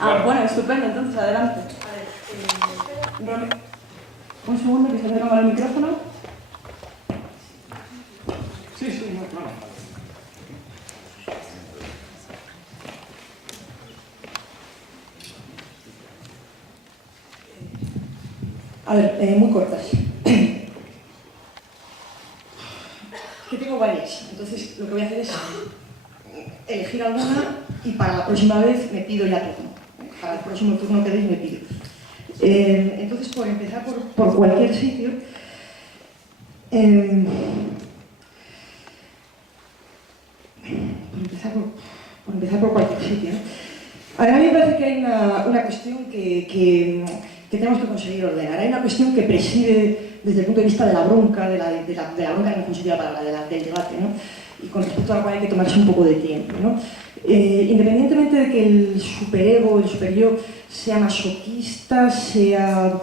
Bueno, estupendo, entonces adelante. Un segundo que se acerca el micrófono. Sí, no, claro. A ver, muy cortas. Que tengo varias, entonces lo que voy a hacer es elegir alguna y para la próxima vez me pido ya turno. Para el próximo turno que deis me pido. Entonces, por empezar por cualquier sitio, por empezar por cualquier sitio, ¿no? A mí me parece que hay una cuestión que tenemos que conseguir ordenar. Hay una cuestión que preside desde el punto de vista de la bronca, de la bronca en mejor sentido para del debate, ¿no? Y con respecto a la cual hay que tomarse un poco de tiempo, ¿no? Independientemente de que el superego, el superyo, sea masoquista, sea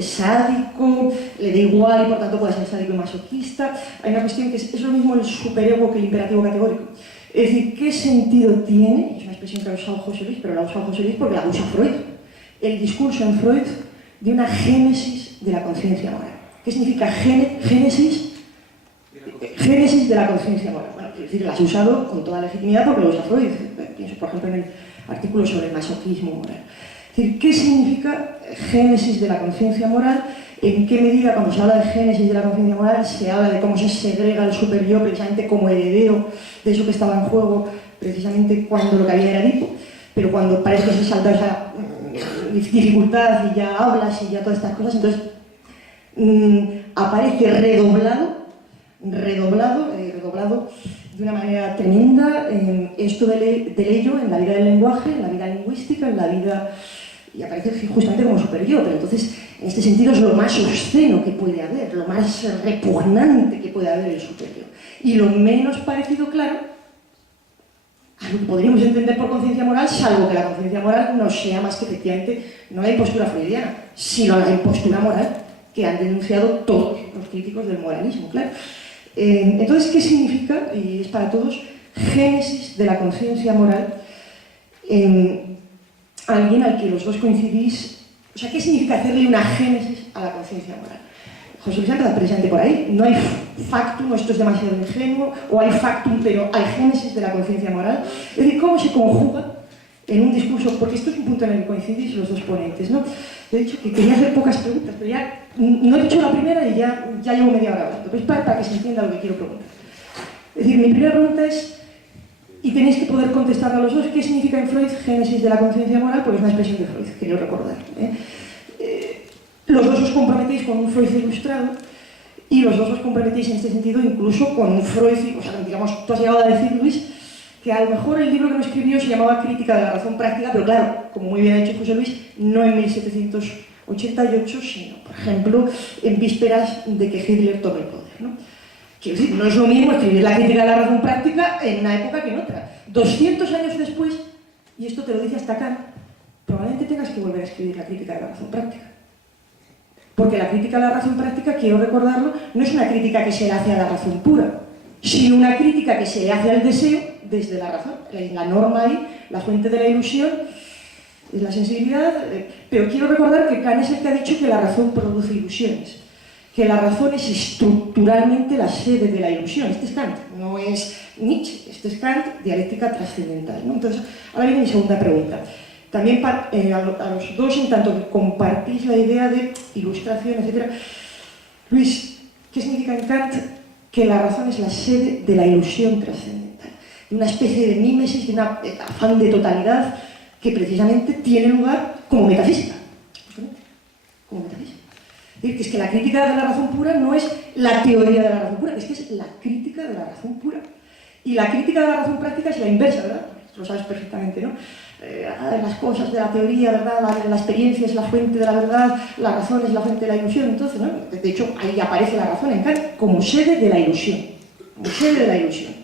sádico, le da igual y por tanto pueda ser sádico y masoquista, hay una cuestión que es lo mismo el superego que el imperativo categórico. Es decir, ¿qué sentido tiene? Es una expresión que ha usado José Luis, pero la ha usado José Luis porque la usa Freud. El discurso en Freud de una génesis de la conciencia moral. ¿Qué significa génesis? Génesis de la conciencia moral. Bueno, quiero decir, la has usado con toda legitimidad porque lo usa Freud. Pienso, por ejemplo, en el artículo sobre el masoquismo moral. Es decir, ¿qué significa génesis de la conciencia moral? ¿En qué medida, cuando se habla de génesis de la conciencia moral, se habla de cómo se segrega el superyo precisamente como heredero de eso que estaba en juego, precisamente cuando lo que había era Edipo? Pero cuando parece que se salta esa dificultad y ya hablas y ya todas estas cosas, entonces aparece redoblado de una manera tremenda esto del ello en la vida del lenguaje, en la vida lingüística, en la vida... y aparece justamente como superyo, pero entonces en este sentido es lo más obsceno que puede haber, lo más repugnante que puede haber el superyo. Y lo menos parecido, claro, a lo que podríamos entender por conciencia moral, salvo que la conciencia moral no sea más que efectivamente no la impostura freudiana, sino la impostura moral que han denunciado todos los críticos del moralismo, claro. Entonces, ¿qué significa, y es para todos, génesis de la conciencia moral? Alguien al que los dos coincidís, o sea, ¿qué significa hacerle una génesis a la conciencia moral? José Luis empezó precisamente por ahí. No hay factum, esto es demasiado ingenuo, o hay factum, pero hay génesis de la conciencia moral. Es decir, cómo se conjuga en un discurso, porque esto es un punto en el que coincidís los dos ponentes, ¿no? He dicho que quería hacer pocas preguntas, pero ya no he dicho la primera y ya llevo media hora hablando. Pues para que se entienda lo que quiero preguntar. Es decir, mi primera pregunta es, y tenéis que poder contestar a los dos, ¿qué significa en Freud génesis de la conciencia moral? Porque es una expresión de Freud, quiero recordar. Los dos os comprometéis con un Freud ilustrado y los dos os comprometéis en este sentido incluso con un Freud, o sea, digamos, tú has llegado a decir, Luis, que a lo mejor el libro que no escribió se llamaba Crítica de la razón práctica, pero claro, como muy bien ha dicho José Luis, no en 1788, sino, por ejemplo, en vísperas de que Hitler tome el poder, ¿no? Quiero decir, no es lo mismo escribir la Crítica de la razón práctica en una época que en otra. 200 años después, y esto te lo dice hasta Kant, probablemente tengas que volver a escribir la Crítica de la razón práctica. Porque la crítica a la razón práctica, quiero recordarlo, no es una crítica que se le hace a la razón pura, sino una crítica que se le hace al deseo desde la razón. La norma ahí, la fuente de la ilusión, es la sensibilidad, pero quiero recordar que Kant es el que ha dicho que la razón produce ilusiones, que la razón es estructuralmente la sede de la ilusión. Este es Kant, no es Nietzsche, este es Kant, dialéctica trascendental, ¿no? Entonces, ahora viene mi segunda pregunta. También a los dos, en tanto que compartís la idea de ilustración, etc. Luis, ¿qué significa en Kant que la razón es la sede de la ilusión trascendental? De una especie de mímesis, de un afán de totalidad que precisamente tiene lugar como metafísica. Como metafísica. Es decir, que es que la crítica de la razón pura no es la teoría de la razón pura, es que es la crítica de la razón pura. Y la crítica de la razón práctica es la inversa, ¿verdad? Lo sabes perfectamente, ¿no? Las cosas de la teoría, ¿verdad? La experiencia es la fuente de la verdad, la razón es la fuente de la ilusión. Entonces, ¿no? De hecho, ahí aparece la razón en Kant como sede de la ilusión. Como sede de la ilusión.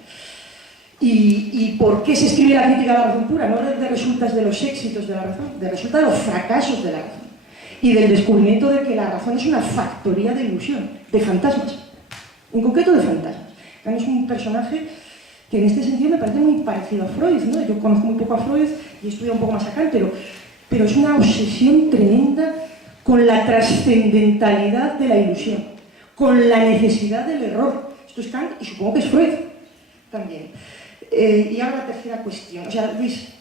¿Y por qué se escribe la crítica de la razón pura? No de resultas de los éxitos de la razón, resulta de los fracasos de la razón. Y del descubrimiento de que la razón es una factoría de ilusión, de fantasmas. En concreto de fantasmas. Kant es un personaje que en este sentido me parece muy parecido a Freud, ¿no? Yo conozco muy poco a Freud y he estudiado un poco más a Kant, pero pero es una obsesión tremenda con la trascendentalidad de la ilusión, con la necesidad del error. Esto es Kant y supongo que es Freud también. Y ahora la tercera cuestión. O sea, Luis,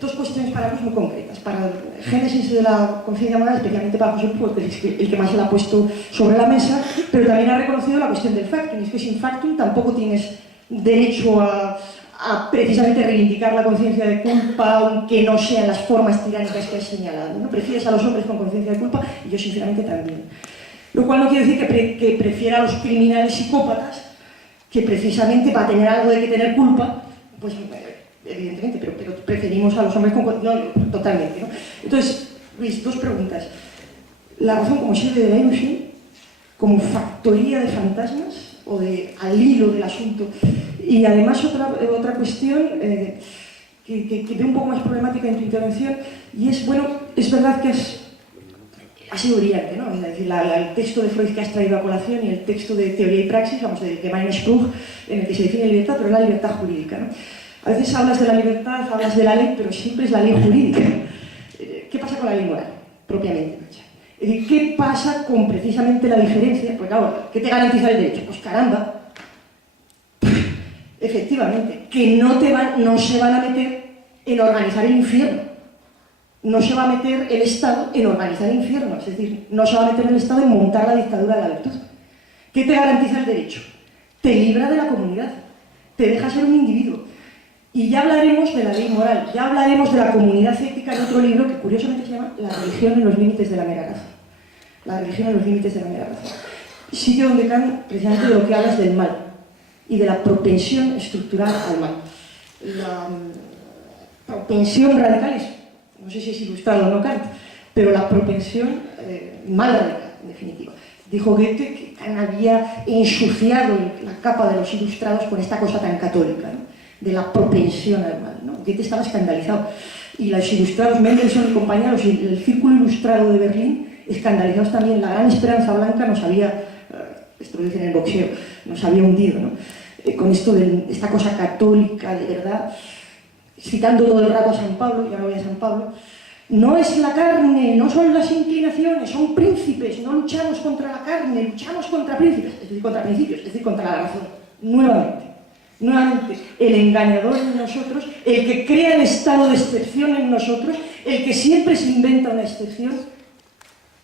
dos cuestiones para mí muy concretas. Para el génesis de la conciencia moral, especialmente para José Pujol, que es el que más se la ha puesto sobre la mesa, pero también ha reconocido la cuestión del factum. Y es que sin factum tampoco tienes derecho a precisamente reivindicar la conciencia de culpa, aunque no sean las formas tiránicas que has señalado, ¿no? Prefieres a los hombres con conciencia de culpa, y yo sinceramente también. Lo cual no quiere decir que prefiera a los criminales psicópatas, que precisamente para tener algo de que tener culpa, pues evidentemente, pero preferimos a los hombres con conciencia, no, totalmente, ¿no? Entonces, Luis, dos preguntas. La razón como sirve de la ilusión, como factoría de fantasmas, o al hilo del asunto. Y además otra cuestión que veo un poco más problemática en tu intervención, y es, bueno, es verdad que has sido brillante, ¿no? Es decir, el texto de Freud que has traído a colación y el texto de Teoría y Praxis, vamos, de Meinesprug, en el que se define la libertad, pero la libertad jurídica, ¿no? A veces hablas de la libertad, hablas de la ley, pero siempre es la ley jurídica. ¿Qué pasa con la ley moral, propiamente dicha? Es decir, ¿qué pasa con precisamente la diferencia? Pues claro, ¿qué te garantiza el derecho? Pues caramba, efectivamente, que no se van a meter en organizar el infierno. No se va a meter el Estado en organizar el infierno, es decir, no se va a meter el Estado en montar la dictadura de la virtud. ¿Qué te garantiza el derecho? Te libra de la comunidad, te deja ser un individuo. Y ya hablaremos de la ley moral, ya hablaremos de la comunidad ética en otro libro que curiosamente se llama La religión en los límites de la mera razón. La religión en los límites de la mera razón. Sitio donde Kant, precisamente de lo que hablas del mal y de la propensión estructural al mal. La propensión radical es, no sé si es ilustrado o no Kant, pero la propensión mal radical, en definitiva. Dijo Goethe que Kant había ensuciado la capa de los ilustrados con esta cosa tan católica, ¿no? De la propensión al mal, ¿no? Goethe estaba escandalizado. Y los ilustrados, Mendelssohn y compañía, el círculo ilustrado de Berlín, escandalizados también. La gran esperanza blanca nos había, esto lo dicen en el boxeo, nos había hundido, ¿no? Con esto de esta cosa católica, de verdad, citando todo el rato a San Pablo, ya no voy a San Pablo, no es la carne, no son las inclinaciones, son príncipes, no luchamos contra la carne, luchamos contra príncipes, es decir, contra principios, es decir, contra la razón, nuevamente. Nuevamente, el engañador en nosotros, el que crea el estado de excepción en nosotros, el que siempre se inventa una excepción,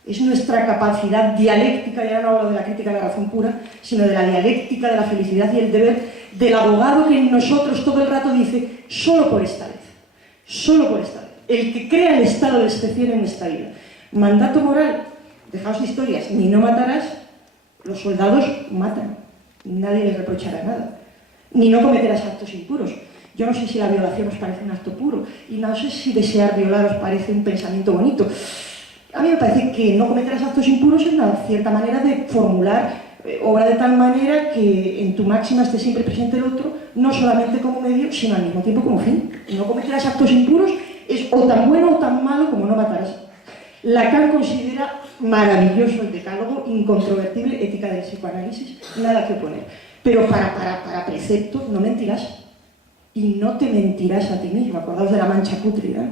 es nuestra capacidad dialéctica, ya no hablo de la crítica de la razón pura, sino de la dialéctica de la felicidad y el deber, del abogado que en nosotros todo el rato dice, solo por esta vez, solo por esta vez, el que crea el estado de excepción en nuestra vida. Mandato moral, dejaos de historias, ni no matarás, los soldados matan, nadie les reprochará nada. Ni no cometerás actos impuros. Yo no sé si la violación os parece un acto puro, y no sé si desear violar os parece un pensamiento bonito. A mí me parece que no cometerás actos impuros es una cierta manera de formular obra de tal manera que en tu máxima esté siempre presente el otro, no solamente como medio, sino al mismo tiempo como fin. No cometerás actos impuros es o tan bueno o tan malo como no matarás. Lacan considera maravilloso el decálogo, incontrovertible, ética del psicoanálisis, nada que oponer. Pero para precepto no mentirás. Y no te mentirás a ti mismo. Acordaos de la mancha pútrida.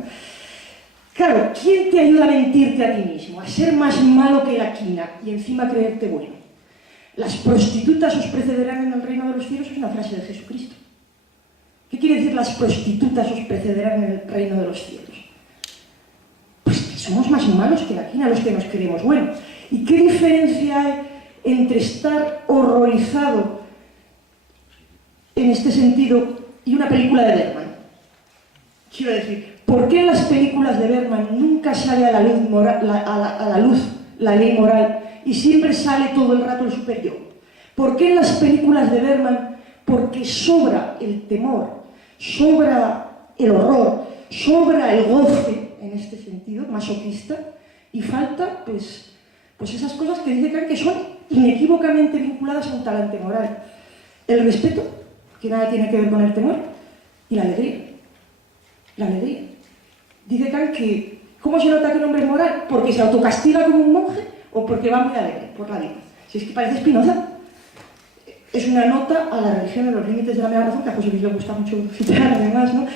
Claro, ¿quién te ayuda a mentirte a ti mismo? A ser más malo que la quina y encima creerte bueno. Las prostitutas os precederán en el reino de los cielos es una frase de Jesucristo. ¿Qué quiere decir las prostitutas os precederán en el reino de los cielos? Pues que somos más malos que la quina los que nos creemos. Bueno, ¿y qué diferencia hay entre estar horrorizado en este sentido y una película de Bergman? Quiero decir, ¿por qué en las películas de Bergman nunca sale a la luz, la ley moral y siempre sale todo el rato el superyo? ¿Por qué en las películas de Bergman? Porque sobra el temor, sobra el horror, sobra el goce, en este sentido, masoquista, y falta, pues esas cosas que dice Kant que son inequívocamente vinculadas a un talante moral. El respeto, que nada tiene que ver con el temor, y la alegría. La alegría. Dice Kant que, ¿cómo se nota que un hombre es moral? ¿Porque se autocastiga como un monje o porque va muy alegre por la vida? Si es que parece Spinoza. Es una nota a la religión en los límites de la mera razón, que a José Luis le gusta mucho citar además, ¿no?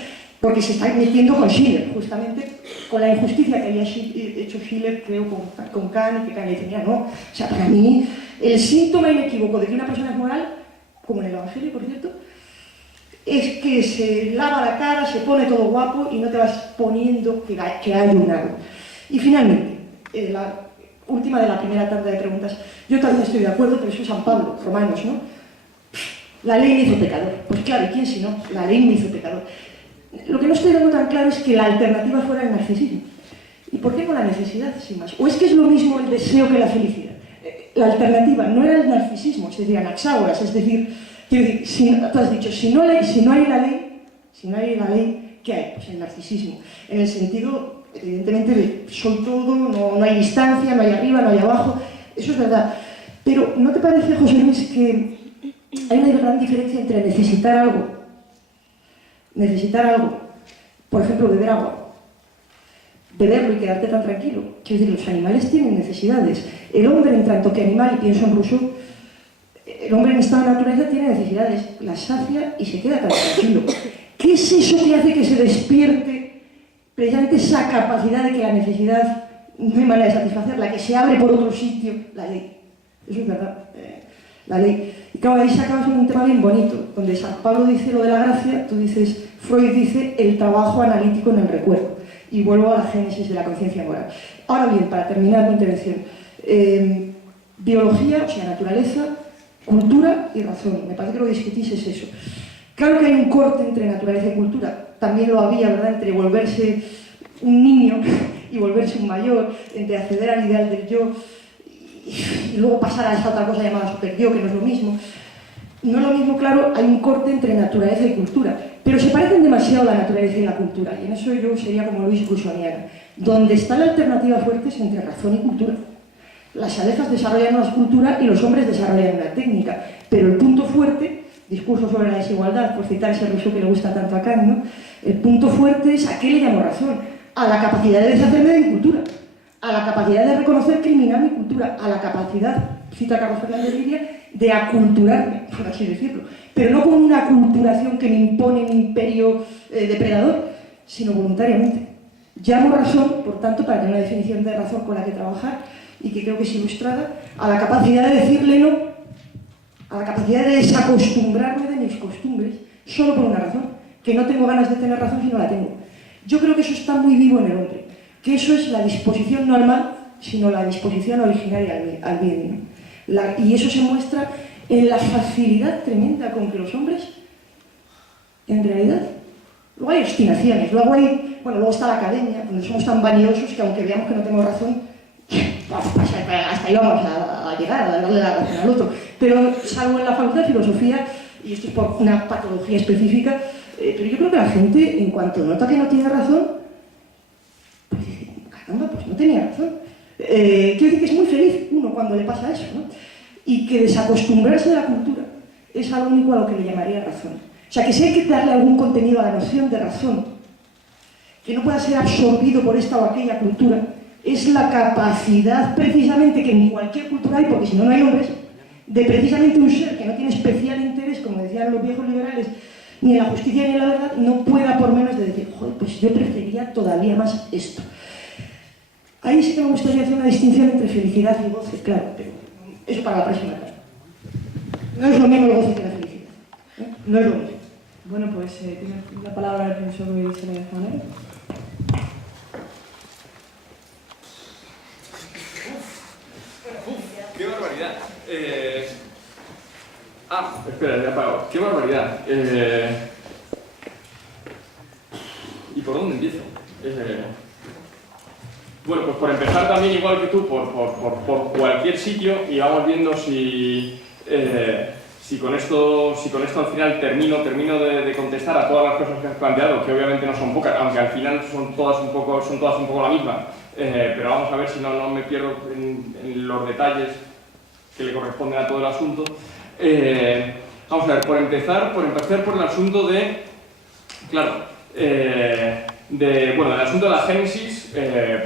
porque se está metiendo con Schiller, justamente con la injusticia que había hecho Schiller, creo, con Kant, y que Kant le decía, no, o sea, para mí, el síntoma inequívoco de que una persona es moral, como en el Evangelio, por cierto, es que se lava la cara, se pone todo guapo y no te vas poniendo que hay un algo. Y finalmente, la última de la primera tanda de preguntas, yo también estoy de acuerdo, pero eso es San Pablo, Romanos, ¿no? La ley me hizo pecador. Pues claro, ¿y quién si no? La ley me hizo pecador. Lo que no estoy dando tan claro es que la alternativa fuera el narcisismo. ¿Y por qué con la necesidad, sin más? ¿O es que es lo mismo el deseo que la felicidad? La alternativa no era el narcisismo, es decir, Anaxágoras, es decir, quiero decir, tú has dicho, si no hay la ley, ¿qué hay? Pues el narcisismo. En el sentido, evidentemente, de soy todo, no hay distancia, no hay arriba, no hay abajo, eso es verdad. Pero ¿no te parece, José Luis, que hay una gran diferencia entre necesitar algo, por ejemplo, beber agua, beberlo y quedarte tan tranquilo? Quiero decir, los animales tienen necesidades. El hombre, en tanto que animal, y pienso en Rousseau, el hombre en estado de naturaleza tiene necesidades, las sacia y se queda tan tranquilo. ¿Qué es eso que hace que se despierte precisamente esa capacidad de que la necesidad no hay manera de satisfacerla, que se abre por otro sitio? La ley. Eso es verdad. La ley. Y claro, ahí sacabas un tema bien bonito, donde San Pablo dice lo de la gracia, tú dices, Freud dice el trabajo analítico en el recuerdo. Y vuelvo a la génesis de la conciencia moral. Ahora bien, para terminar mi intervención, biología, o sea, naturaleza, cultura y razón. Me parece que lo que discutís es eso. Claro que hay un corte entre naturaleza y cultura. También lo había, ¿verdad?, entre volverse un niño y volverse un mayor, entre acceder al ideal del yo y luego pasar a esa otra cosa llamada super-yo, que no es lo mismo. No es lo mismo, claro, hay un corte entre naturaleza y cultura, pero se parecen demasiado la naturaleza y la cultura, y en eso yo sería como Luis Busoniana. Donde está la alternativa fuerte es entre razón y cultura. Las abejas desarrollan una cultura y los hombres desarrollan una técnica, pero el punto fuerte, discurso sobre la desigualdad, por citar ese Rousseau que le gusta tanto a Kant, ¿no? El punto fuerte es a qué le llamo razón, a la capacidad de deshacerme de mi cultura, a la capacidad de reconocer criminal mi cultura, a la capacidad, cita Carlos Fernández Liria, de aculturarme, por así decirlo, pero no como una aculturación que me impone un imperio depredador, sino voluntariamente. Llamo razón, por tanto, para tener una definición de razón con la que trabajar y que creo que es ilustrada, a la capacidad de decirle no, a la capacidad de desacostumbrarme de mis costumbres, solo por una razón, que no tengo ganas de tener razón si no la tengo. Yo creo que eso está muy vivo en el hombre, que eso es la disposición no al mal, sino la disposición originaria al bien, ¿no? Y eso se muestra en la facilidad tremenda con que los hombres, en realidad, luego hay obstinaciones, luego está la academia, donde somos tan vanidosos que aunque veamos que no tenemos razón, hasta ahí vamos a llegar, a darle la razón al otro. Pero salvo en la facultad de filosofía, y esto es por una patología específica, pero yo creo que la gente, en cuanto nota que no tiene razón, pues dice, caramba, pues no tenía razón. Quiero decir que es muy feliz uno cuando le pasa eso, ¿no? Y que desacostumbrarse de la cultura es algo único a lo que le llamaría razón. O sea, que si hay que darle algún contenido a la noción de razón, que no pueda ser absorbido por esta o aquella cultura, es la capacidad precisamente que en cualquier cultura hay, porque si no, no hay hombres, de precisamente un ser que no tiene especial interés, como decían los viejos liberales, ni en la justicia ni en la verdad, no pueda por menos de decir, joder, pues yo preferiría todavía más esto. Ahí sí que me gustaría hacer una distinción entre felicidad y goce, claro, pero eso para la próxima clase. No es lo mismo el goce que la felicidad, ¿eh? No es lo mismo. Bueno, pues tiene la palabra el profesor Luis Sáenz Manero. ¡Qué barbaridad! Espera, ya he apagado. ¡Qué barbaridad! ¿Y por dónde empiezo? Bueno, pues por empezar también, igual que tú, por cualquier sitio, y vamos viendo si con esto al final termino de contestar a todas las cosas que has planteado, que obviamente no son pocas, aunque al final son todas un poco la misma. Pero vamos a ver si no me pierdo en los detalles que le corresponden a todo el asunto. Vamos a ver, por empezar por el asunto de, claro, del asunto de la génesis,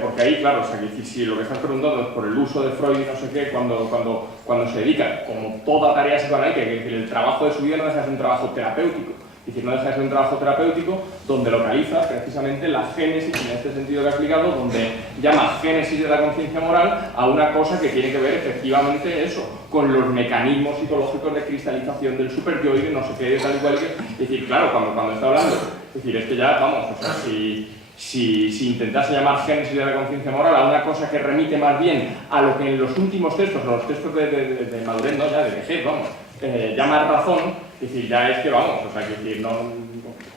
porque ahí, claro, o sea, si lo que estás preguntando es por el uso de Freud y no sé qué, cuando se dedica, como toda tarea psicoanalítica, que el trabajo de su vida no deja de ser un trabajo terapéutico, y decir, no deja de ser un trabajo terapéutico donde localiza precisamente la génesis, en este sentido que ha explicado, donde llama génesis de la conciencia moral a una cosa que tiene que ver efectivamente eso, con los mecanismos psicológicos de cristalización del superyo y de no sé qué, tal y cual. Es decir, claro, cuando está hablando, es decir, es que ya, vamos, o sea, si intentase llamar génesis de la conciencia moral a una cosa que remite más bien a lo que en los últimos textos, los textos de Madurell, no, ya de Vejez, vamos, llama razón, es decir, ya es que vamos, o sea, que decir,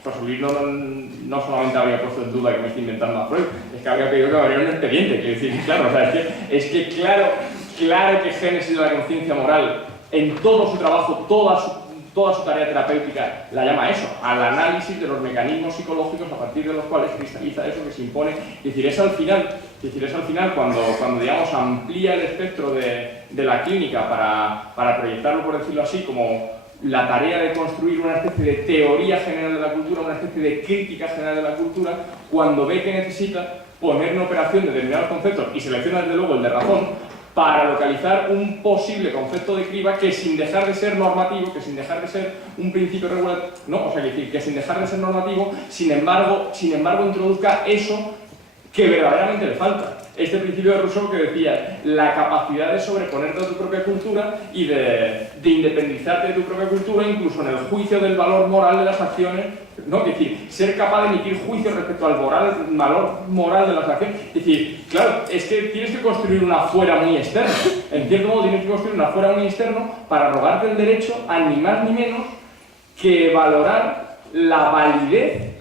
José Luis no solamente habría puesto en duda que me estoy inventando a Freud, es que habría pedido que abriera un expediente, quiero decir, claro, o sea, es que claro que génesis de la conciencia moral, en todo su trabajo, toda su tarea terapéutica la llama eso, al análisis de los mecanismos psicológicos a partir de los cuales cristaliza eso que se impone. Es decir, es al final cuando digamos, amplía el espectro de la clínica para proyectarlo, por decirlo así, como la tarea de construir una especie de teoría general de la cultura, una especie de crítica general de la cultura, cuando ve que necesita poner en operación determinados conceptos y selecciona desde luego el de razón, para localizar un posible concepto de criba que sin dejar de ser normativo, que sin dejar de ser un principio regular, no, o sea, que sin dejar de ser normativo, sin embargo introduzca eso que verdaderamente le falta. Este principio de Rousseau que decía la capacidad de sobreponerte a tu propia cultura y de independizarte de tu propia cultura, incluso en el juicio del valor moral de las acciones, ¿no? Es decir, ser capaz de emitir juicios respecto al valor moral de las acciones. Es decir, claro, es que tienes que construir una fuera muy externa. En cierto modo tienes que construir una fuera muy externa para rogarte el derecho a ni más ni menos que valorar la validez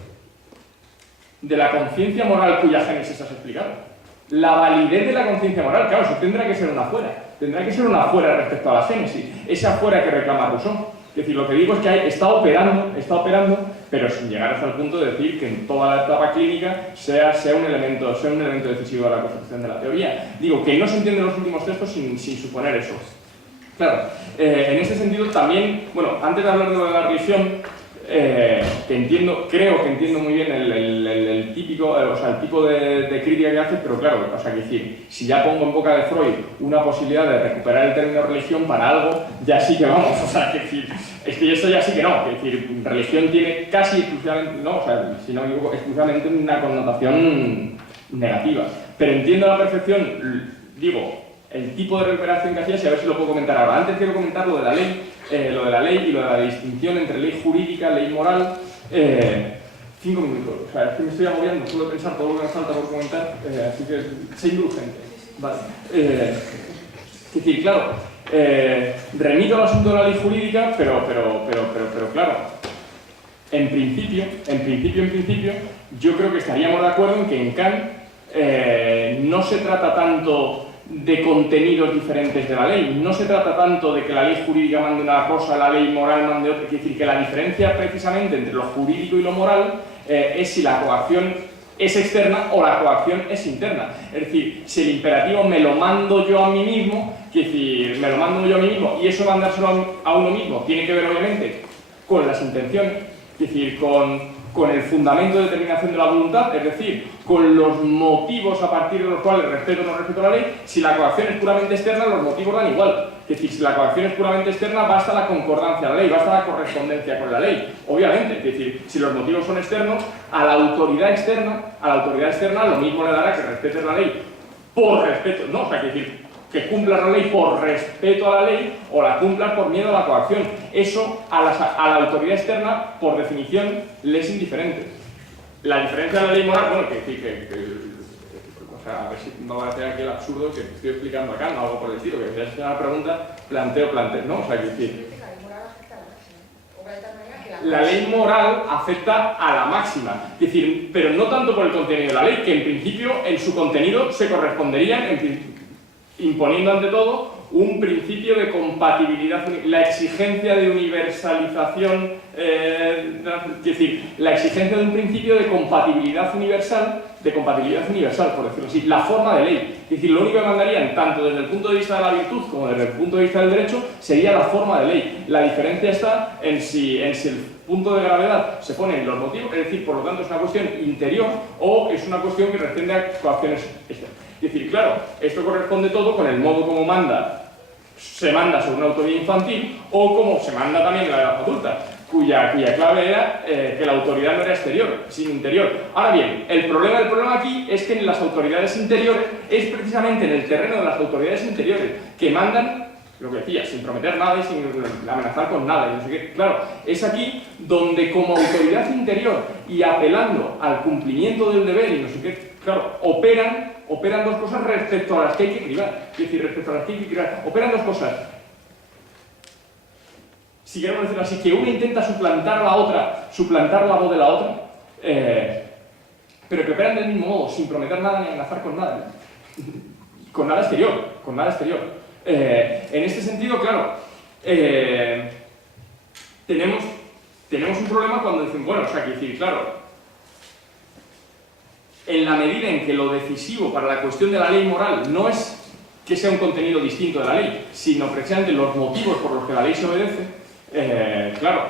de la conciencia moral cuya génesis has explicado. La validez de la conciencia moral, claro, eso tendrá que ser una fuera. Tendrá que ser una fuera respecto a la génesis. Esa fuera que reclama Rousseau. Es decir, lo que digo es que está operando, pero sin llegar hasta el punto de decir que en toda la etapa clínica sea un elemento decisivo de la construcción de la teoría. Digo, que no se entienden los últimos textos sin suponer eso. Claro, en este sentido también, bueno, antes de hablar de lo de la religión, creo que entiendo muy bien el típico, o sea, el tipo de crítica que hace, pero claro, o sea, que decir, si ya pongo en boca de Freud una posibilidad de recuperar el término religión para algo, ya sí que vamos, o sea, que decir, es que esto ya sí que no, es decir, religión tiene casi exclusivamente, no, o sea, si no me equivoco, exclusivamente una connotación negativa, pero entiendo a la perfección, digo, el tipo de recuperación que hacías y a ver si lo puedo comentar ahora. Antes quiero comentar lo de la ley y lo de la distinción entre ley jurídica, ley moral. 5 minutos, o sea, es que me estoy agobiando, puedo pensar todo lo que me falta por comentar, así que sé indulgente. Vale. Es decir, claro, remito al asunto de la ley jurídica, pero claro, en principio, yo creo que estaríamos de acuerdo en que en Kant no se trata tanto de contenidos diferentes de la ley, no se trata tanto de que la ley jurídica mande una cosa, la ley moral mande otra, es decir, que la diferencia precisamente entre lo jurídico y lo moral es si la coacción es externa o la coacción es interna. Es decir, si el imperativo me lo mando yo a mí mismo, es decir, me lo mando yo a mí mismo y eso mandárselo a uno mismo tiene que ver obviamente con las intenciones, es decir, con el fundamento de determinación de la voluntad, es decir, con los motivos a partir de los cuales respeto o no respeto la ley. Si la coacción es puramente externa, los motivos dan igual. Es decir, si la coacción es puramente externa, basta la concordancia a la ley, basta la correspondencia con la ley, obviamente. Es decir, si los motivos son externos, a la autoridad externa lo mismo le dará que respetes la ley por respeto, no, o sea, que cumplas la ley por respeto a la ley o la cumplas por miedo a la coacción. Eso a la autoridad externa, por definición, le es indiferente. La diferencia de la ley moral, bueno, o sea, a ver si no va a hacer aquí el absurdo que estoy explicando acá, no algo por el estilo, que si es una pregunta, planteo, ¿no? O sea, que decir, la ley moral afecta a la máxima, es decir, pero no tanto por el contenido de la ley, que en principio en su contenido se corresponderían, imponiendo ante todo un principio de compatibilidad, la exigencia de universalización, es decir, la exigencia de un principio de compatibilidad universal, por decirlo así, la forma de ley. Es decir, lo único que mandarían, tanto desde el punto de vista de la virtud como desde el punto de vista del derecho, sería la forma de ley. La diferencia está en si el punto de gravedad se pone en los motivos, es decir, por lo tanto es una cuestión interior o es una cuestión que responde a coacciones externas. Es decir, claro, esto corresponde todo con el modo como se manda sobre una autoría infantil o como se manda también en la edad adulta. cuya clave era que la autoridad no era exterior, sino interior. Ahora bien, el problema aquí es que en las autoridades interiores, es precisamente en el terreno de las autoridades interiores que mandan, lo que decía, sin prometer nada y sin amenazar con nada, y no sé qué. Claro, es aquí donde como autoridad interior y apelando al cumplimiento del deber y no sé qué, claro, operan dos cosas respecto a las que hay que cribar. Es decir, respecto a las que hay que cribar, operan dos cosas. Si queremos decirlo así, que una intenta suplantar a la otra, suplantar la voz de la otra, pero que operan del mismo modo, sin prometer nada ni amenazar con nada. Con nada exterior, con nada exterior. En este sentido, claro, tenemos un problema cuando dicen, bueno, o sea, que decir, claro, en la medida en que lo decisivo para la cuestión de la ley moral no es que sea un contenido distinto de la ley, sino precisamente los motivos por los que la ley se obedece, claro,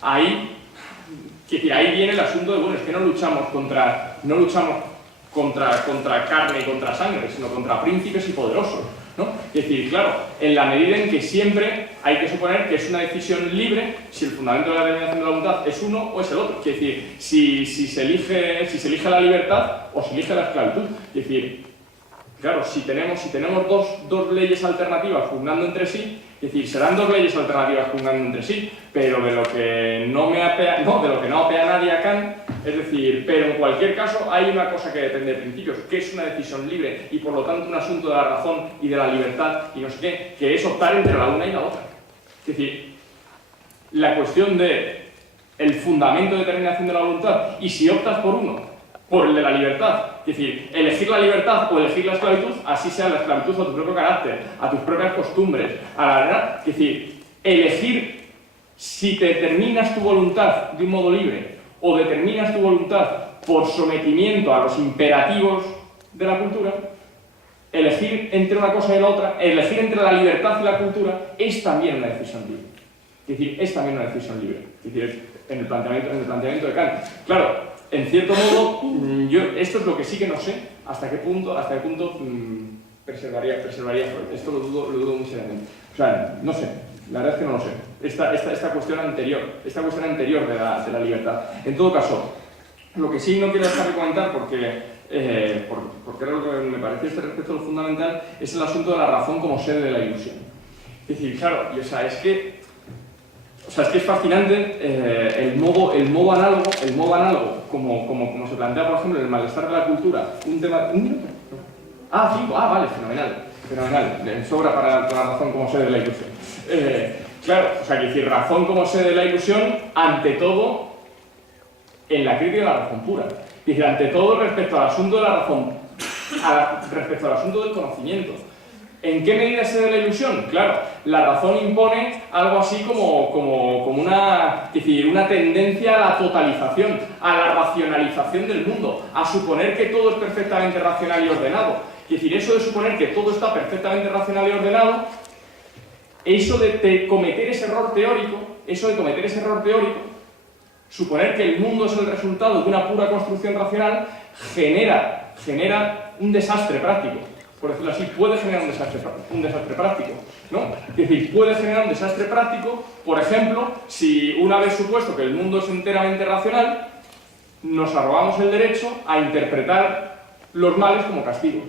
ahí viene el asunto de, bueno, es que no luchamos contra carne y contra sangre, sino contra príncipes y poderosos, ¿no? Es decir, claro, en la medida en que siempre hay que suponer que es una decisión libre, si el fundamento de la determinación de la voluntad es uno o es el otro. Es decir, si se elige la libertad o se elige la esclavitud. Es decir, claro, si tenemos dos leyes alternativas pugnando entre sí, es decir, serán dos leyes alternativas pugnando entre sí, pero de lo que no apea nadie a Kant, es decir, pero en cualquier caso hay una cosa que depende de principios, que es una decisión libre y por lo tanto un asunto de la razón y de la libertad y no sé qué, que es optar entre la una y la otra. Es decir, la cuestión de el fundamento de determinación de la voluntad y si optas por uno, por el de la libertad, es decir, elegir la libertad o elegir la esclavitud, así sea la esclavitud a tu propio carácter, a tus propias costumbres, a la verdad, es decir, elegir si te determinas tu voluntad de un modo libre o determinas tu voluntad por sometimiento a los imperativos de la cultura, elegir entre una cosa y la otra, elegir entre la libertad y la cultura, es también una decisión libre. Es decir, es también una decisión libre. Es decir, en el planteamiento de Kant. Claro, en cierto modo, esto es lo que sí que no sé, hasta qué punto preservaría Freud. Esto lo dudo muy seriamente. O sea, no sé, la verdad es que no lo sé. Esta cuestión anterior de la libertad. En todo caso, lo que sí no quiero dejar de comentar, porque era lo que me pareció este respecto a lo fundamental, es el asunto de la razón como sede de la ilusión. Es decir, claro, es que es fascinante el modo análogo, como se plantea, por ejemplo, en el malestar de la cultura, un tema... ¿Un minuto? Ah, 5, vale, fenomenal, sobra para la razón como sede de la ilusión. Claro, que decir, razón como sede de la ilusión, ante todo, en la crítica de la razón pura. Es decir, ante todo respecto al asunto de la razón, respecto al asunto del conocimiento. ¿En qué medida se da la ilusión? Claro, la razón impone algo así como una tendencia a la totalización, a la racionalización del mundo, a suponer que todo es perfectamente racional y ordenado. Es decir, eso de suponer que todo está perfectamente racional y ordenado, eso de cometer ese error teórico, suponer que el mundo es el resultado de una pura construcción racional, genera un desastre práctico. Por decirlo así, puede generar un desastre práctico, ¿no? Es decir, puede generar un desastre práctico, por ejemplo, si una vez supuesto que el mundo es enteramente racional, nos arrogamos el derecho a interpretar los males como castigos.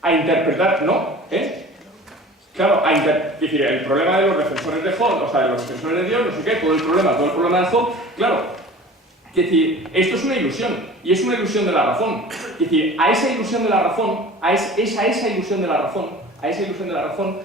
A interpretar, ¿no? Claro, es decir, el problema de los defensores de Job, o sea, de los defensores de Dios, no sé qué, todo el problema de Job, claro. Es decir, esto es una ilusión, y es una ilusión de la razón. Es decir, a esa ilusión de la razón, esa ilusión de la razón,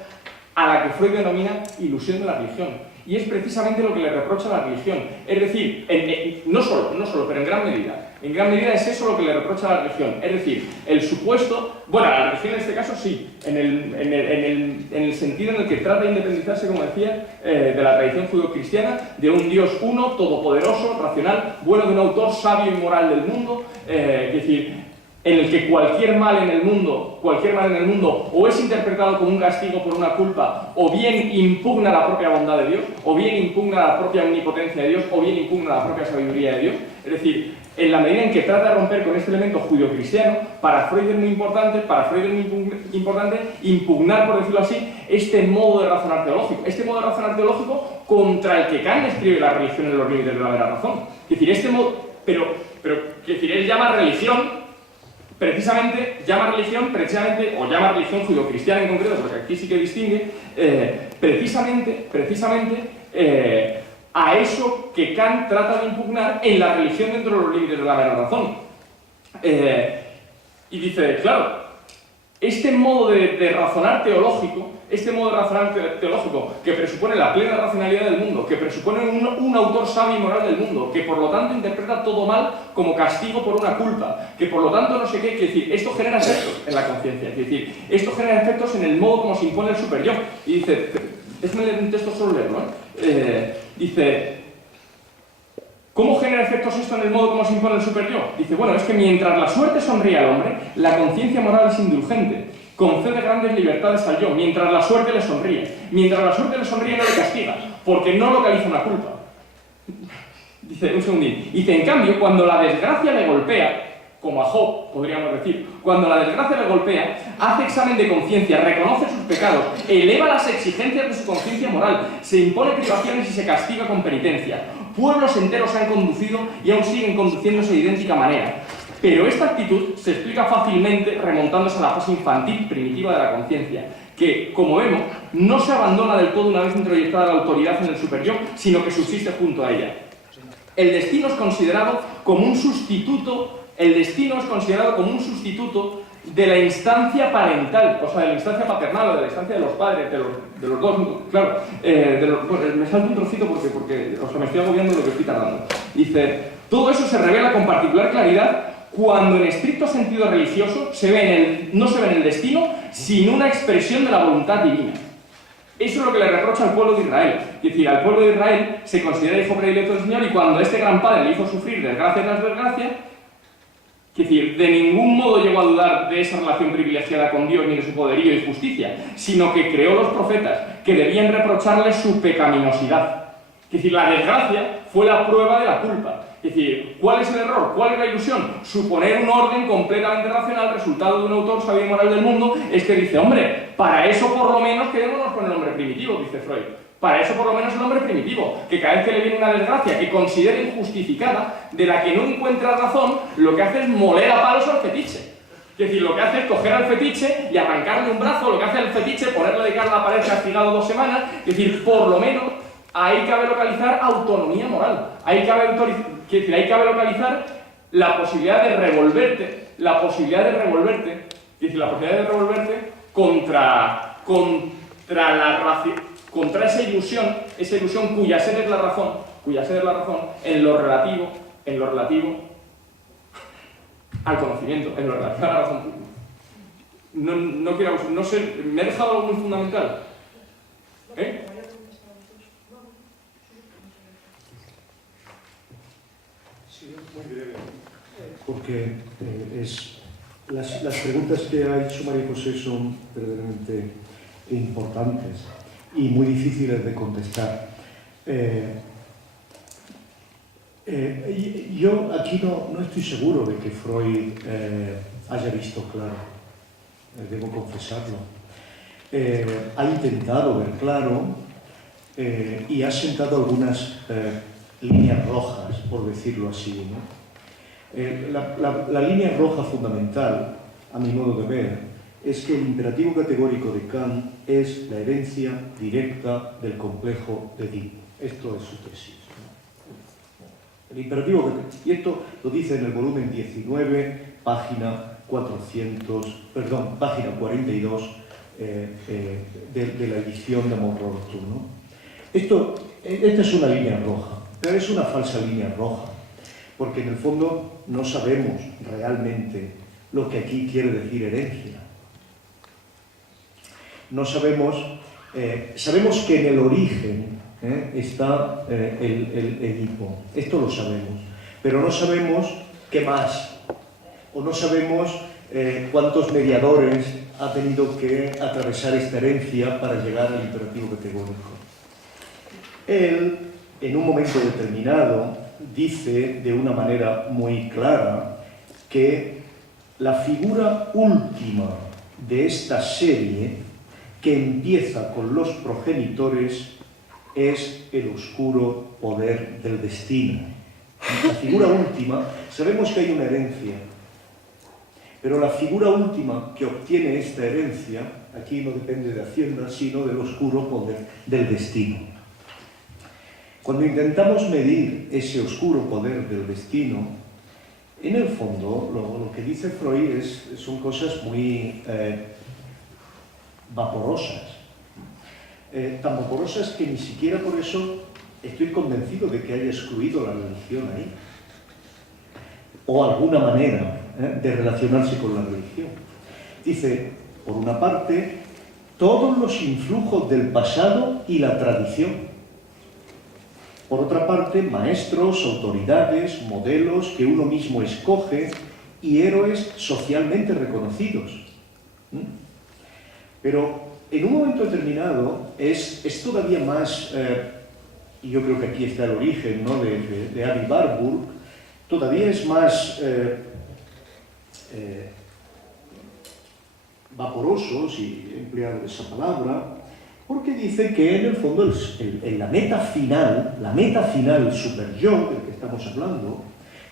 a la que Freud denomina ilusión de la religión. Y es precisamente lo que le reprocha a la religión. Es decir, no solo, pero en gran medida. En gran medida es eso lo que le reprocha a la religión. Es decir, el supuesto... Bueno, a la religión en este caso sí, en el sentido en el que trata de independizarse, como decía, de la tradición judeocristiana, de un Dios uno, todopoderoso, racional, bueno, de un autor sabio y moral del mundo, es decir, en el que cualquier mal en el mundo o es interpretado como un castigo por una culpa, o bien impugna la propia bondad de Dios, o bien impugna la propia omnipotencia de Dios, o bien impugna la propia sabiduría de Dios. Es decir, en la medida en que trata de romper con este elemento judeocristiano, para Freud es muy importante impugnar, por decirlo así, este modo de razonar teológico contra el que Kant escribe la religión en los límites de la mera razón. Es decir, este modo, pero él llama religión precisamente, o llama religión judio-cristiana en concreto, porque aquí sí que distingue, precisamente a eso que Kant trata de impugnar en la religión dentro de los límites de la mera razón. Y dice, claro, este modo de razonar teológico, que presupone la plena racionalidad del mundo, que presupone un autor sabio y moral del mundo, que por lo tanto interpreta todo mal como castigo por una culpa, que por lo tanto no sé qué, es decir, esto genera efectos en la conciencia, es decir, esto genera efectos en el modo como se impone el super-yo. Y dice, déjame leer un texto solo leerlo, dice, ¿cómo genera efectos esto en el modo como se impone el super-yo? Dice, bueno, es que mientras la suerte sonríe al hombre, la conciencia moral es indulgente, concede grandes libertades al yo, mientras la suerte le sonríe. Mientras la suerte le sonríe no le castiga, porque no localiza una culpa. Dice, un segundín. Dice, en cambio, cuando la desgracia le golpea, como a Job, podríamos decir, cuando la desgracia le golpea, hace examen de conciencia, reconoce sus pecados, eleva las exigencias de su conciencia moral, se impone privaciones y se castiga con penitencia. Pueblos enteros se han conducido y aún siguen conduciéndose de idéntica manera. Pero esta actitud se explica fácilmente remontándose a la fase infantil primitiva de la conciencia, que, como vemos, no se abandona del todo una vez introyectada la autoridad en el super-yo, sino que subsiste junto a ella. El destino es considerado como un sustituto de la instancia parental, o sea, de la instancia paternal o de la instancia de los padres, de los dos, claro, me salto un trocito porque o sea, me estoy agobiando de lo que estoy tardando. Dice, todo eso se revela con particular claridad cuando en estricto sentido religioso no se ve en el destino sino una expresión de la voluntad divina. Eso es lo que le reprocha al pueblo de Israel. Es decir, al pueblo de Israel se considera hijo predilecto del Señor y cuando este gran padre le hizo sufrir desgracia tras desgracia, es decir, de ningún modo llegó a dudar de esa relación privilegiada con Dios ni de su poderío y justicia, sino que creó los profetas que debían reprocharle su pecaminosidad. Es decir, la desgracia fue la prueba de la culpa. Es decir, ¿cuál es el error? ¿Cuál es la ilusión? Suponer un orden completamente racional, resultado de un autor sabio y moral del mundo, es que dice, hombre, para eso por lo menos quedémonos con el hombre primitivo, dice Freud. Para eso por lo menos el hombre primitivo, que cada vez que le viene una desgracia que considere injustificada, de la que no encuentra razón, lo que hace es moler a palos al fetiche. Es decir, lo que hace es coger al fetiche y arrancarle un brazo, lo que hace el fetiche, ponerle de cara a la pared castigado 2 semanas, es decir, por lo menos ahí cabe localizar autonomía moral, ahí cabe localizar la posibilidad de revolverte, contra esa ilusión cuya sed es la razón, en lo relativo al conocimiento, en lo relativo a la razón. No sé, ¿me he dejado algo muy fundamental? Sí, muy breve, porque las preguntas que ha hecho María José son verdaderamente importantes y muy difíciles de contestar. Yo aquí no estoy seguro de que Freud haya visto claro, debo confesarlo. Ha intentado ver claro y ha sentado algunas líneas rojas, por decirlo así, ¿no? La línea roja fundamental, a mi modo de ver, es que el imperativo categórico de Kant es la herencia directa del complejo de Edipo. Esto es su tesis, ¿no? El imperativo, y esto lo dice en el volumen 19, página 42 de la edición de Monroe, ¿no? Esta es una línea roja, pero es una falsa línea roja, porque en el fondo no sabemos realmente lo que aquí quiere decir herencia. No sabemos, sabemos que en el origen está el Edipo, esto lo sabemos, pero no sabemos qué más, o no sabemos cuántos mediadores ha tenido que atravesar esta herencia para llegar al imperativo categórico. Él, en un momento determinado, dice de una manera muy clara que la figura última de esta serie que empieza con los progenitores es el oscuro poder del destino. La figura última, sabemos que hay una herencia, pero la figura última que obtiene esta herencia, aquí no depende de Hacienda, sino del oscuro poder del destino. Cuando intentamos medir ese oscuro poder del destino, en el fondo lo que dice Freud son cosas muy vaporosas. Tan vaporosas que ni siquiera por eso estoy convencido de que haya excluido la religión ahí, o alguna manera de relacionarse con la religión. Dice, por una parte, todos los influjos del pasado y la tradición. Por otra parte, maestros, autoridades, modelos que uno mismo escoge y héroes socialmente reconocidos. Pero en un momento determinado es todavía más, y yo creo que aquí está el origen, ¿no?, de Avi Warburg, todavía es más vaporoso, si he empleado esa palabra, porque dice que en el fondo en la meta final, el super-yo del que estamos hablando,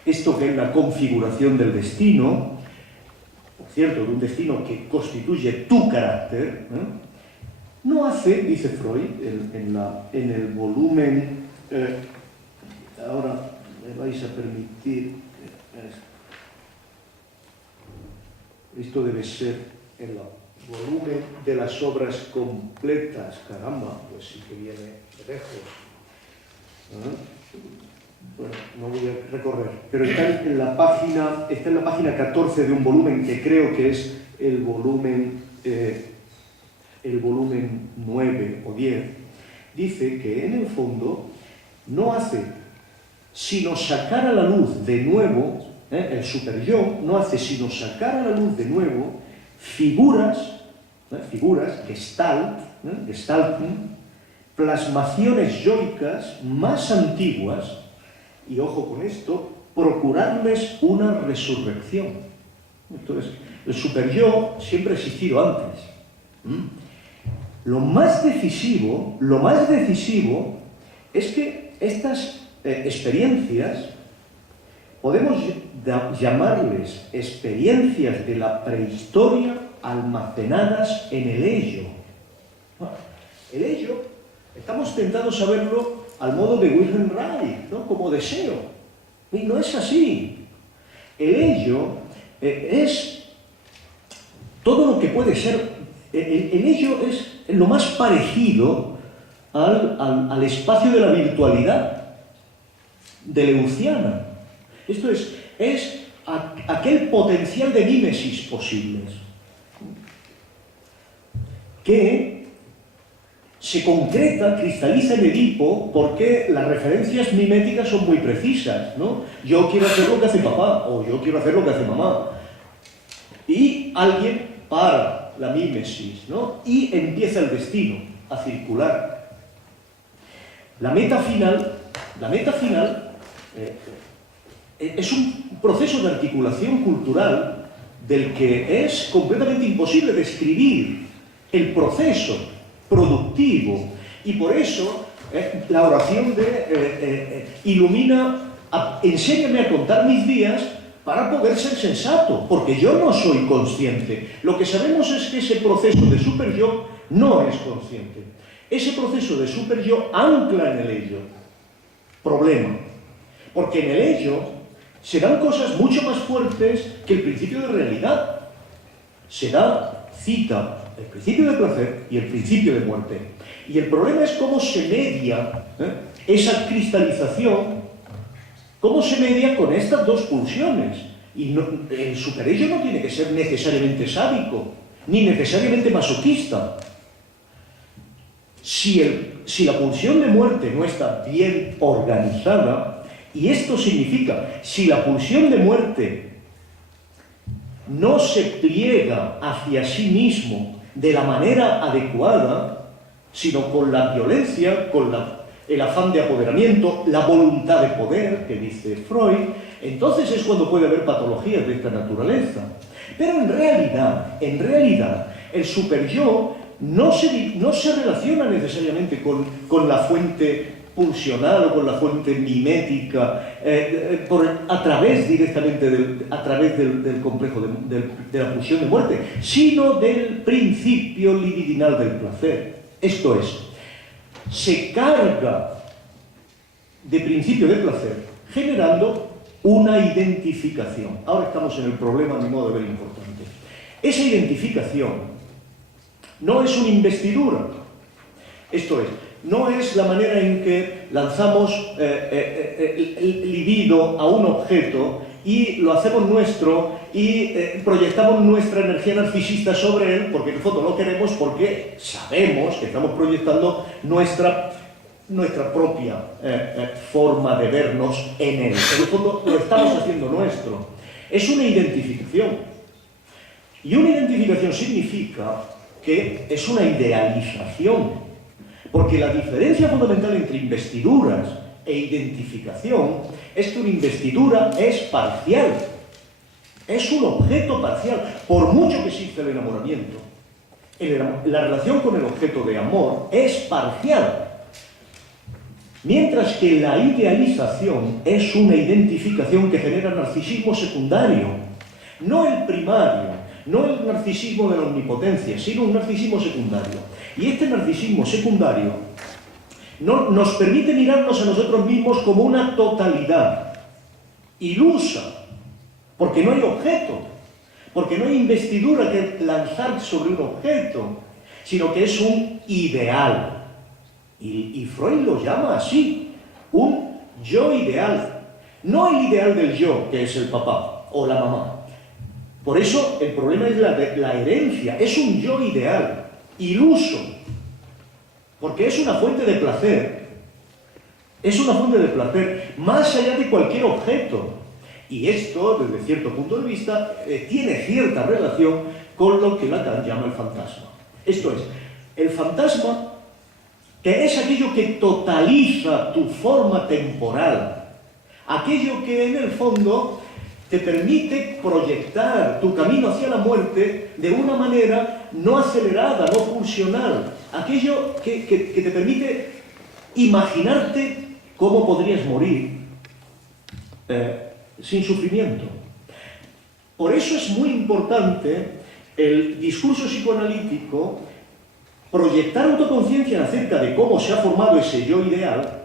esto que es la configuración del destino, por cierto, de un destino que constituye tu carácter, no hace, dice Freud, en el volumen, ahora me vais a permitir, esto debe ser en el volumen de las obras completas, caramba, pues sí que viene de lejos. Bueno, no voy a recorrer, pero está en la página 14 de un volumen que creo que es el volumen 9 o 10, dice que en el fondo no hace sino sacar a la luz de nuevo, el super-yo no hace sino sacar a la luz de nuevo figuras, gestalten, plasmaciones yoicas más antiguas, y ojo con esto, procurarles una resurrección. Entonces, el super-yo siempre ha existido antes. Lo más decisivo es que estas experiencias, podemos llamarles experiencias de la prehistoria almacenadas en el ello. El ello, estamos tentados a verlo al modo de Wilhelm Reich, ¿no?, como deseo. Y no es así. El ello es todo lo que puede ser. El ello es lo más parecido al espacio de la virtualidad de Leuciana. Esto es aquel potencial de mímesis posibles que se concreta, cristaliza en Edipo, porque las referencias miméticas son muy precisas, ¿no? Yo quiero hacer lo que hace papá, o yo quiero hacer lo que hace mamá. Y alguien para la mímesis, ¿no?, y empieza el destino a circular. La meta final es un proceso de articulación cultural del que es completamente imposible describir el proceso productivo, y por eso la oración de ilumina, enséñame a contar mis días para poder ser sensato, porque yo no soy consciente. Lo que sabemos es que ese proceso de super-yo no es consciente. Ese proceso de super-yo ancla en el ello. Problema. Porque en el ello se dan cosas mucho más fuertes que el principio de realidad. Se da cita el principio de placer y el principio de muerte. Y el problema es cómo se media esa cristalización, cómo se media con estas dos pulsiones. Y el super-ello no tiene que ser necesariamente sádico, ni necesariamente masoquista. Si la pulsión de muerte no está bien organizada, y esto significa, si la pulsión de muerte no se pliega hacia sí mismo de la manera adecuada, sino con la violencia, con el afán de apoderamiento, la voluntad de poder, que dice Freud, entonces es cuando puede haber patologías de esta naturaleza. Pero en realidad, el super-yo no se relaciona necesariamente con la fuente pulsional o con la fuente mimética a través del complejo de la pulsión de muerte, sino del principio libidinal del placer. Esto es, se carga de principio de placer generando una identificación. Ahora estamos en el problema, a mi modo de ver, importante. Esa identificación no es una investidura. Esto es, no es la manera en que lanzamos el libido a un objeto y lo hacemos nuestro y proyectamos nuestra energía narcisista sobre él, porque en el fondo lo queremos, porque sabemos que estamos proyectando nuestra propia forma de vernos en él. En el fondo lo estamos haciendo nuestro. Es una identificación. Y una identificación significa que es una idealización. Porque la diferencia fundamental entre investiduras e identificación es que una investidura es parcial. Es un objeto parcial, por mucho que exista el enamoramiento. La relación con el objeto de amor es parcial. Mientras que la idealización es una identificación que genera narcisismo secundario, no el primario, no el narcisismo de la omnipotencia, sino un narcisismo secundario. Y este narcisismo secundario nos permite mirarnos a nosotros mismos como una totalidad ilusa, porque no hay objeto, porque no hay investidura que lanzar sobre un objeto, sino que es un ideal. Y Freud lo llama así, un yo ideal. No el ideal del yo, que es el papá o la mamá. Por eso el problema es la herencia, es un yo ideal, iluso, porque es una fuente de placer. Es una fuente de placer más allá de cualquier objeto. Y esto, desde cierto punto de vista, tiene cierta relación con lo que Lacan llama el fantasma. Esto es, el fantasma, que es aquello que totaliza tu forma temporal, aquello que en el fondo te permite proyectar tu camino hacia la muerte de una manera no acelerada, no pulsional, aquello que te permite imaginarte cómo podrías morir sin sufrimiento. Por eso es muy importante el discurso psicoanalítico proyectar autoconciencia acerca de cómo se ha formado ese yo ideal,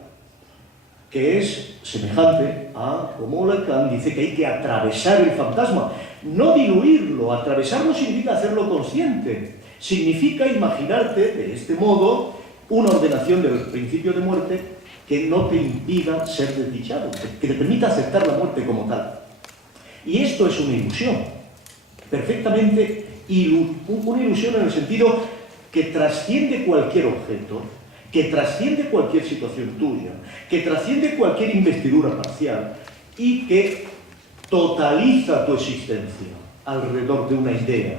que es semejante a como Lacan dice que hay que atravesar el fantasma, no diluirlo. Atravesarlo significa hacerlo consciente, significa imaginarte de este modo una ordenación del principio de muerte que no te impida ser desdichado, que te permita aceptar la muerte como tal. Y esto es una ilusión, perfectamente una ilusión en el sentido que trasciende cualquier objeto, que trasciende cualquier situación tuya, que trasciende cualquier investidura parcial y que totaliza tu existencia alrededor de una idea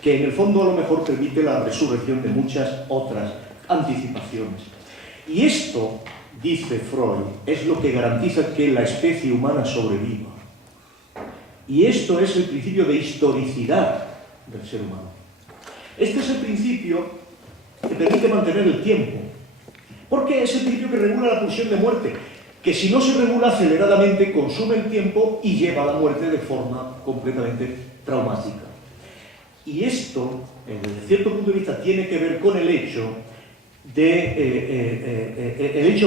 que en el fondo a lo mejor permite la resurrección de muchas otras anticipaciones. Y esto, dice Freud, es lo que garantiza que la especie humana sobreviva. Y esto es el principio de historicidad del ser humano. Este es el principio que permite mantener el tiempo, porque es el principio que regula la pulsión de muerte, que si no se regula aceleradamente consume el tiempo y lleva a la muerte de forma completamente traumática. Y esto, desde cierto punto de vista, tiene que ver con el hecho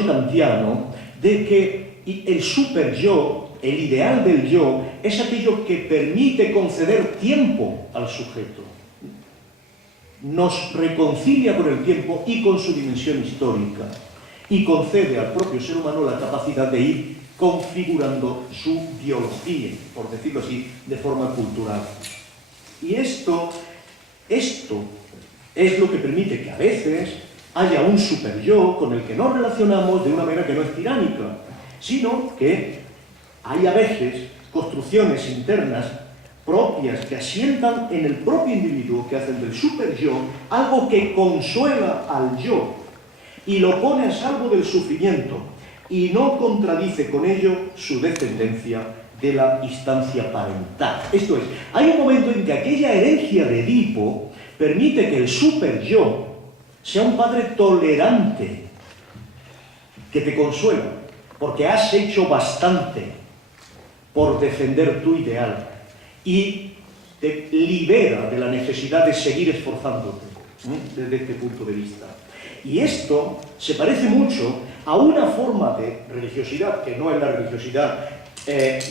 kantiano de que el super-yo, el ideal del yo, es aquello que permite conceder tiempo al sujeto. Nos reconcilia con el tiempo y con su dimensión histórica y concede al propio ser humano la capacidad de ir configurando su biología, por decirlo así, de forma cultural. Y esto es lo que permite que a veces haya un super-yo con el que nos relacionamos de una manera que no es tiránica, sino que hay a veces construcciones internas propias que asientan en el propio individuo, que hacen del super-yo algo que consuela al yo y lo pone a salvo del sufrimiento y no contradice con ello su descendencia de la instancia parental. Esto es, hay un momento en que aquella herencia de Edipo permite que el super-yo sea un padre tolerante, que te consuela, porque has hecho bastante por defender tu ideal y te libera de la necesidad de seguir esforzándote, desde este punto de vista. Y esto se parece mucho a una forma de religiosidad, que no es la religiosidad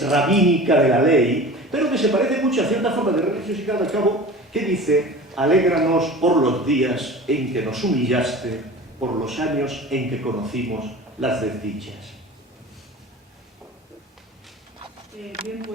rabínica de la ley, pero que se parece mucho a cierta forma de religiosidad, al cabo, que dice: alégranos por los días en que nos humillaste, por los años en que conocimos las desdichas. Bien, pues.